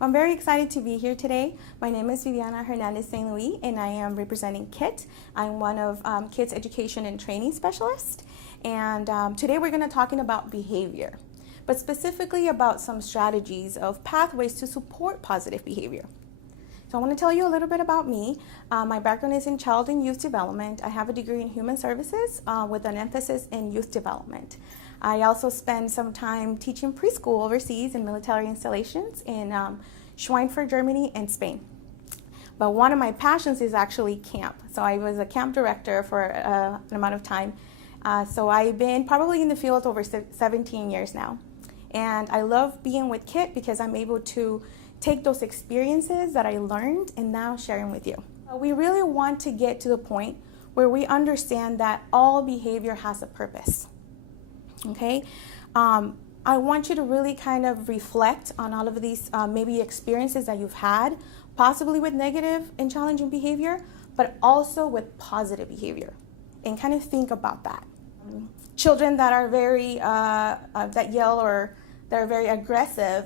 I'm very excited to be here today. My name is Viviana Hernandez St. Louis, and I am representing KIT. I'm one of KIT's education and training specialists, and today we're going to talking about behavior, but specifically about some strategies of pathways to support positive behavior. So I want to tell you a little bit about me. My background is in child and youth development. I have a degree in human services with an emphasis in youth development. I also spend some time teaching preschool overseas in military installations in Schweinfurt, Germany, and Spain. But one of my passions is actually camp. So I was a camp director for an amount of time. So I've been probably in the field over 17 years now. And I love being with KIT because I'm able to take those experiences that I learned and now sharing with you. We really want to get to the point where we understand that all behavior has a purpose. Okay, I want you to really kind of reflect on all of these maybe experiences that you've had, possibly with negative and challenging behavior, but also with positive behavior, and kind of think about that. Children that are very that yell or that are very aggressive,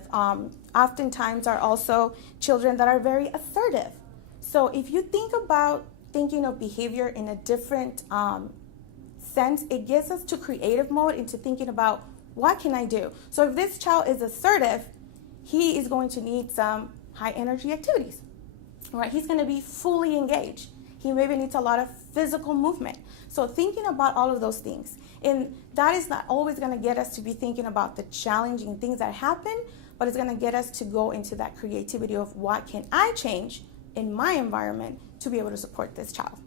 oftentimes are also children that are very assertive. So if you think about thinking of behavior in a different sense, it gets us to creative mode into thinking about what can I do. So if this child is assertive, he is going to need some high energy activities, right? He's going to be fully engaged. He maybe needs a lot of physical movement. So thinking about all of those things, and that is not always going to get us to be thinking about the challenging things that happen, but it's going to get us to go into that creativity of what can I change in my environment to be able to support this child.